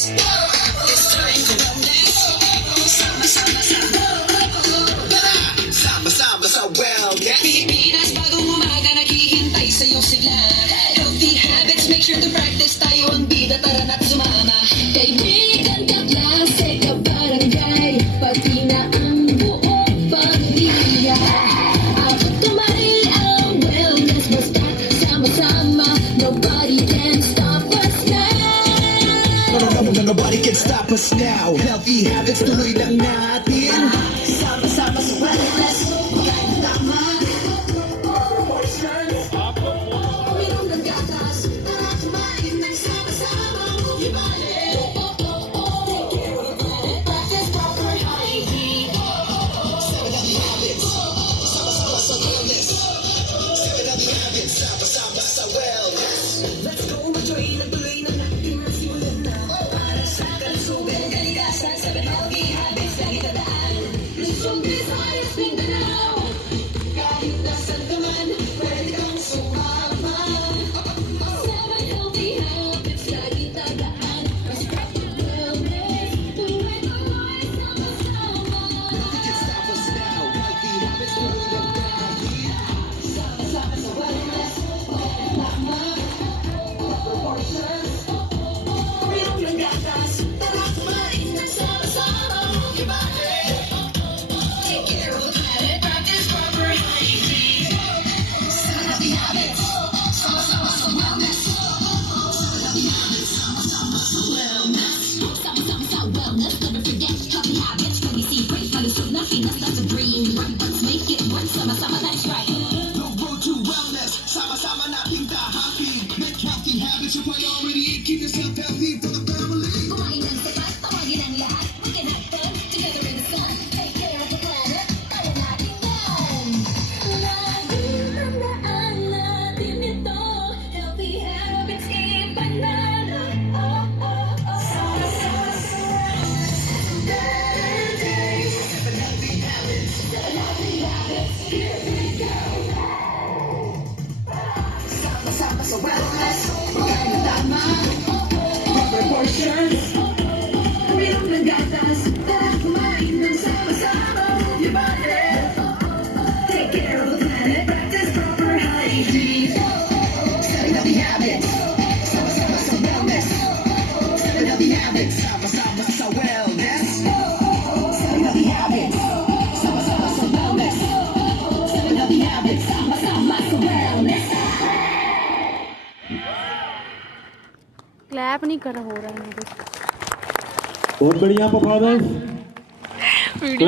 It's time to wellness. Sama-sama sa Sama-sama sa wellness. Pilipinas, bagong umaga naghihintay sa'yo sila. Healthy habits, make sure to practice. Tayo ang bida, tara na't sumama. Kaibigan, kaklase, kabarangay, pati na ang buong pamilya. Abot kamay ang wellness, basta sama-sama. Nobody can stop us now. Nobody can stop us now. Healthy habits, tuloy lang natin. Sama-sama sa wellness. Kain tama. Uminom ng gatas. Tara kumain ng sama-sama. Ibalik. Practice proper hygiene. 7 healthy habits. Sama-sama sa wellness. 7 healthy habits. Sama-sama sa wellness. Let's go, mag-join. Nagtuloy na natin ang simulan na. Para sa kalusugan, kalikasan. 7 healthy habits. Lagi tandaan. Luzon, Visayas, Mindanao. Kahit nasan ka man, pwede kang sumama. 7 healthy habits. Lagi tandaan. Mas proper wellness. Tuloy-tuloy sama-sama. Nothing can stop us now. Healthy habits, tuloy lang natin. Sama-sama sa wellness. Tama. Proper portions. Uminom ng gatas. Tara kumain ng sama-sama. Ibalik. Take care of the planet. Practice proper hygiene. 7 healthy habits. Sama-sama sa wellness. 7 healthy habits. Sama-sama sa wellness. Sama-sama sa wellness. Never forget healthy habits. When we see great malusog na Pinas, that's a dream. Right, let's make it work. Sama-sama, that's right. The road to wellness. Sama-sama nating tahakin. Make healthy habits your priority. Keep yourself healthy for the family. Kumain ng sapat, tawagin ang lahat. We're connected, together in the sun. Take care of the planet, kaya natin yan. Laging tandaan natin ito. Healthy habits, ipanalo. Sama-sama sa wellness. Better days. 7 healthy habits. 7 healthy habits. Here we go. Sama-sama sa wellness. Pagkain na tama. Proper portions. Uminom ng gatas. Tara kumain ng sama-sama. Your body. Take care of the planet. Practice proper hygiene. 7 healthy habits. Sama-sama sa wellness. 7 healthy habits. Sama-sama sa wellness. 7 healthy habits. Sama-sama sa wellness. 7 healthy habits. Sama-sama sa wellness. Clap नहीं कर हो रहा है मेरे से। बहुत बढ़िया performance. Clap